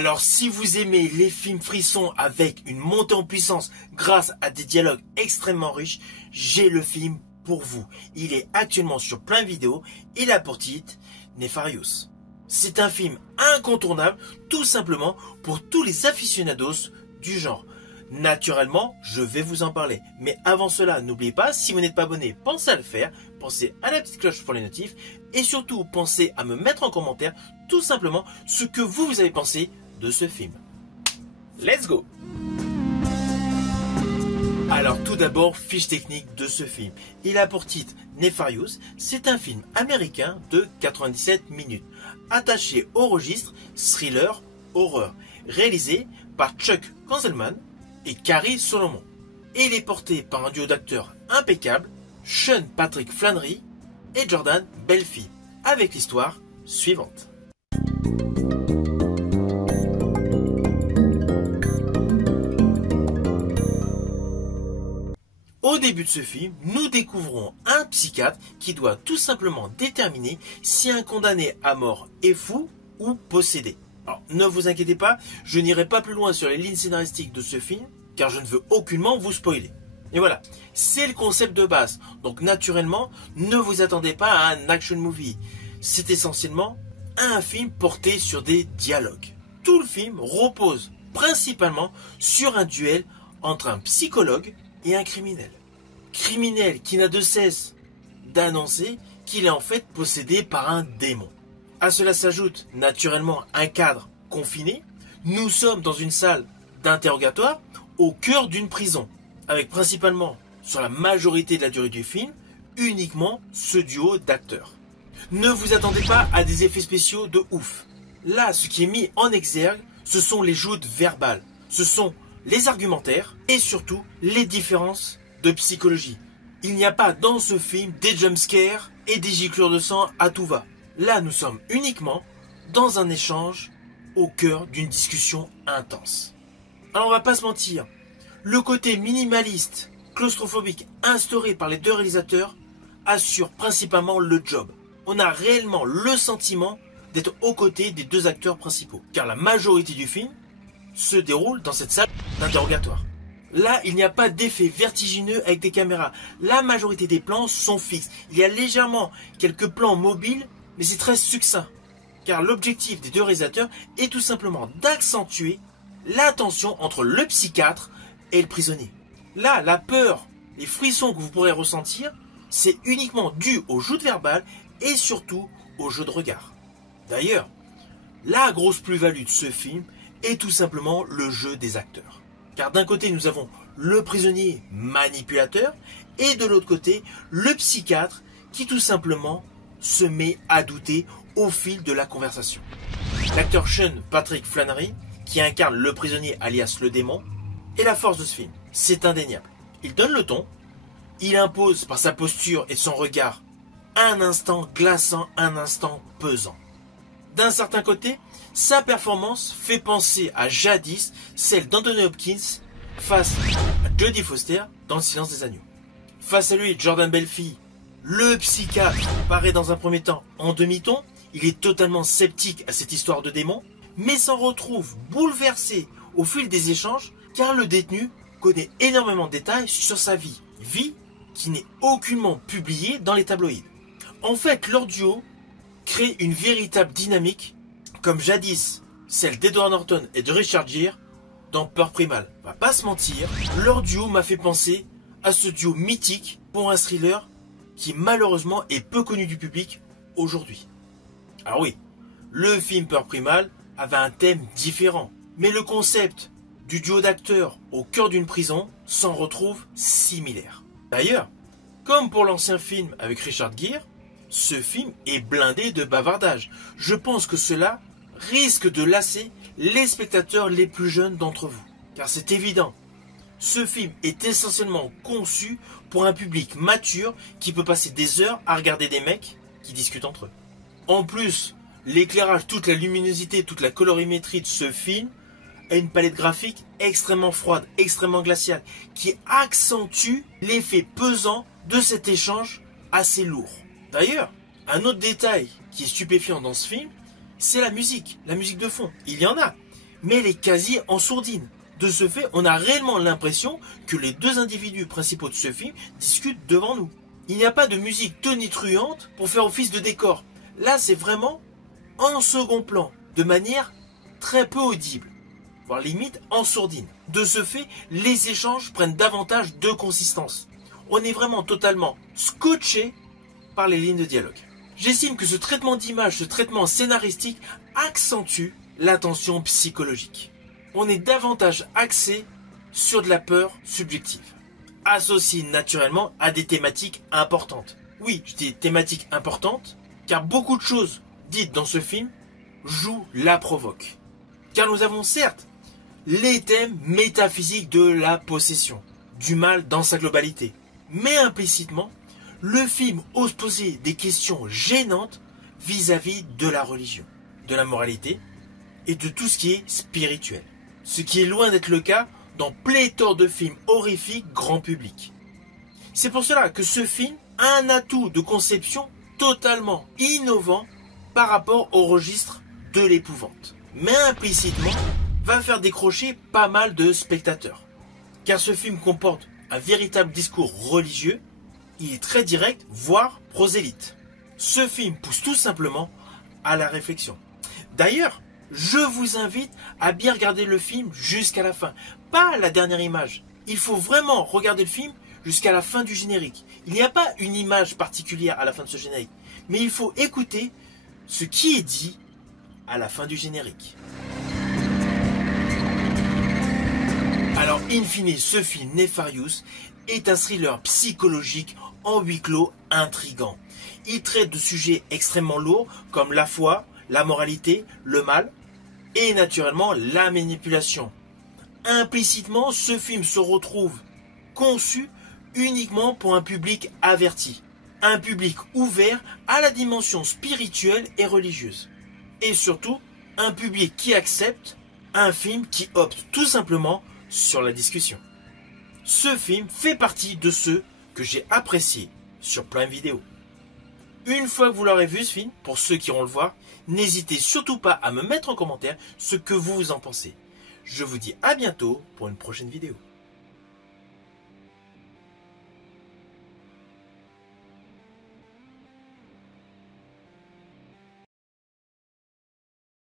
Alors si vous aimez les films frissons avec une montée en puissance grâce à des dialogues extrêmement riches, j'ai le film pour vous. Il est actuellement sur Prime Video, il a pour titre Nefarious. C'est un film incontournable tout simplement pour tous les aficionados du genre. Naturellement, je vais vous en parler. Mais avant cela, n'oubliez pas, si vous n'êtes pas abonné, pensez à le faire. Pensez à la petite cloche pour les notifs. Et surtout, pensez à me mettre en commentaire tout simplement ce que vous avez pensé de ce film. Let's go! Alors tout d'abord, fiche technique de ce film. Il a pour titre Nefarious. C'est un film américain de 97 minutes, attaché au registre thriller horreur, réalisé par Chuck Konzelman et Carrie Solomon. Et il est porté par un duo d'acteurs impeccable, Sean Patrick Flanery et Jordan Belfi, avec l'histoire suivante. Au début de ce film, nous découvrons un psychiatre qui doit tout simplement déterminer si un condamné à mort est fou ou possédé. Alors, ne vous inquiétez pas, je n'irai pas plus loin sur les lignes scénaristiques de ce film, car je ne veux aucunement vous spoiler. Et voilà, c'est le concept de base, donc naturellement, ne vous attendez pas à un action movie. C'est essentiellement un film porté sur des dialogues. Tout le film repose principalement sur un duel entre un psychologue et un criminel. Criminel qui n'a de cesse d'annoncer qu'il est en fait possédé par un démon. À cela s'ajoute naturellement un cadre confiné. Nous sommes dans une salle d'interrogatoire au cœur d'une prison, avec principalement, sur la majorité de la durée du film, uniquement ce duo d'acteurs. Ne vous attendez pas à des effets spéciaux de ouf. Là, ce qui est mis en exergue, ce sont les joutes verbales, ce sont les argumentaires et surtout les différences de psychologie. Il n'y a pas dans ce film des jumpscares et des giclures de sang à tout va. Là, nous sommes uniquement dans un échange au cœur d'une discussion intense. Alors, on va pas se mentir, le côté minimaliste, claustrophobique instauré par les deux réalisateurs assure principalement le job. On a réellement le sentiment d'être aux côtés des deux acteurs principaux, car la majorité du film se déroule dans cette salle d'interrogatoire. Là, il n'y a pas d'effet vertigineux avec des caméras. La majorité des plans sont fixes. Il y a légèrement quelques plans mobiles, mais c'est très succinct. Car l'objectif des deux réalisateurs est tout simplement d'accentuer la tension entre le psychiatre et le prisonnier. Là, la peur, les frissons que vous pourrez ressentir, c'est uniquement dû aux joutes verbales et surtout au jeu de regard. D'ailleurs, la grosse plus-value de ce film est tout simplement le jeu des acteurs. Car d'un côté, nous avons le prisonnier manipulateur et de l'autre côté, le psychiatre qui tout simplement se met à douter au fil de la conversation. L'acteur Sean Patrick Flanery, qui incarne le prisonnier alias le démon, est la force de ce film. C'est indéniable. Il donne le ton, il impose par sa posture et son regard un instant glaçant, un instant pesant. D'un certain côté, sa performance fait penser à jadis celle d'Anthony Hopkins face à Jodie Foster dans Le Silence des Agneaux. Face à lui, Jordan Belfi, le psychiatre, paraît dans un premier temps en demi-ton. Il est totalement sceptique à cette histoire de démon, mais s'en retrouve bouleversé au fil des échanges, car le détenu connaît énormément de détails sur sa vie. Vie qui n'est aucunement publiée dans les tabloïds. En fait, leur duo crée une véritable dynamique, comme jadis celle d'Edward Norton et de Richard Gere dans Peur Primal. On va pas se mentir, leur duo m'a fait penser à ce duo mythique pour un thriller qui malheureusement est peu connu du public aujourd'hui. Alors oui, le film Peur Primal avait un thème différent, mais le concept du duo d'acteurs au cœur d'une prison s'en retrouve similaire. D'ailleurs, comme pour l'ancien film avec Richard Gere, ce film est blindé de bavardage. Je pense que cela risque de lasser les spectateurs les plus jeunes d'entre vous. Car c'est évident, ce film est essentiellement conçu pour un public mature qui peut passer des heures à regarder des mecs qui discutent entre eux. En plus, l'éclairage, toute la luminosité, toute la colorimétrie de ce film a une palette graphique extrêmement froide, extrêmement glaciale, qui accentue l'effet pesant de cet échange assez lourd. D'ailleurs, un autre détail qui est stupéfiant dans ce film, c'est la musique de fond. Il y en a, mais elle est quasi en sourdine. De ce fait, on a réellement l'impression que les deux individus principaux de ce film discutent devant nous. Il n'y a pas de musique tonitruante pour faire office de décor. Là, c'est vraiment en second plan, de manière très peu audible, voire limite en sourdine. De ce fait, les échanges prennent davantage de consistance. On est vraiment totalement scotché par les lignes de dialogue. J'estime que ce traitement d'image, ce traitement scénaristique accentue la tension psychologique. On est davantage axé sur de la peur subjective, associée naturellement à des thématiques importantes. Oui, je dis thématiques importantes, car beaucoup de choses dites dans ce film jouent la provoque. Car nous avons certes les thèmes métaphysiques de la possession, du mal dans sa globalité, mais implicitement, le film ose poser des questions gênantes vis-à-vis de la religion, de la moralité et de tout ce qui est spirituel. Ce qui est loin d'être le cas dans pléthore de films horrifiques grand public. C'est pour cela que ce film a un atout de conception totalement innovant par rapport au registre de l'épouvante. Mais implicitement, va faire décrocher pas mal de spectateurs. Car ce film comporte un véritable discours religieux, il est très direct, voire prosélyte. Ce film pousse tout simplement à la réflexion. D'ailleurs, je vous invite à bien regarder le film jusqu'à la fin. Pas la dernière image. Il faut vraiment regarder le film jusqu'à la fin du générique. Il n'y a pas une image particulière à la fin de ce générique. Mais il faut écouter ce qui est dit à la fin du générique. Alors, in fine, ce film Nefarious est un thriller psychologique en huis clos intrigant. Il traite de sujets extrêmement lourds comme la foi, la moralité, le mal et naturellement la manipulation. Implicitement, ce film se retrouve conçu uniquement pour un public averti, un public ouvert à la dimension spirituelle et religieuse. Et surtout, un public qui accepte un film qui opte tout simplement sur la discussion. Ce film fait partie de ceux que j'ai appréciés sur Prime Video. Une fois que vous l'aurez vu ce film, pour ceux qui iront le voir, n'hésitez surtout pas à me mettre en commentaire ce que vous en pensez. Je vous dis à bientôt pour une prochaine vidéo.